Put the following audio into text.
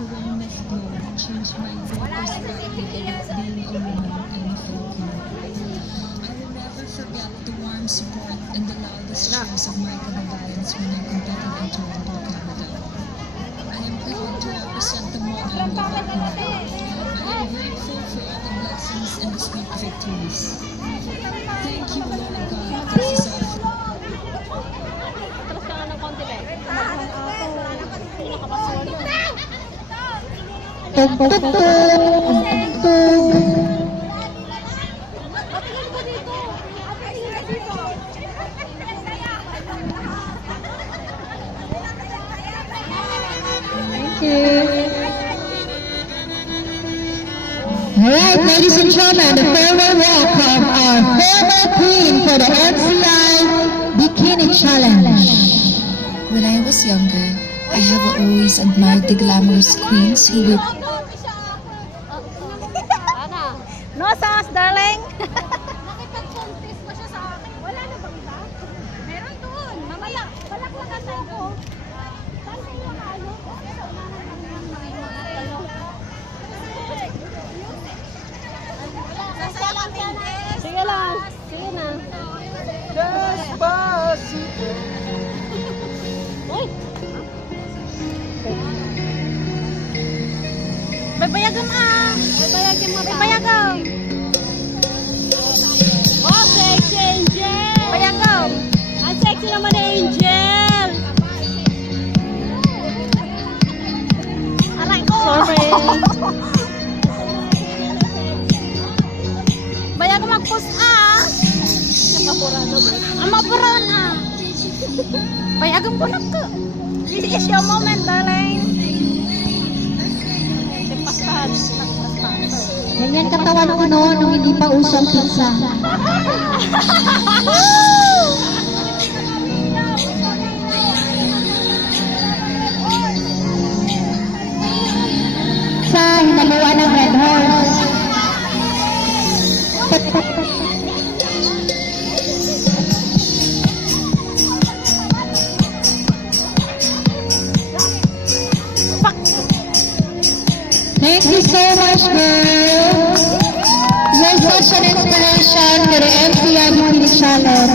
awareness glow changed my whole perspective about being a woman and a Filipino. I will never forget the warm support and the loudest cheers of my kababayans when I competed in Toronto, Canada. I am proud to represent the model of Bacolod. I am grateful for all the blessings and the sweet victories. Thank you, Lord God. This is all. Alright, ladies and gentlemen, the farewell welcome our former queen for the NCI Bikini Challenge. When I was younger, I have always admired the glamorous queens who would No sauce, darling. Nakipag-contest pa siya sa akin. Wala na bang iba? Meron doon. Mamaya, balaklakan tayo ko. Saan kayo makalo? Sa unahan lang yan. Sige lang. Sige na. Despacito. Uy! Babayagam ah! Babayagam mo ba? Babayagam! Oh, sexy Angel! Babayagam! Ang sexy naman ni Angel! Aray ko! Sorry! Bayagam mag-post ah! Ang mapuran ah! Bayagam ko lang ka! This is your moment, darling! Ganyan katawan ko noon nung hindi pa usong pizza. Sa hinaluan ng Red Horse. Thank you so much, girl. You're such an inspiration for the NCI Bikini Challenge.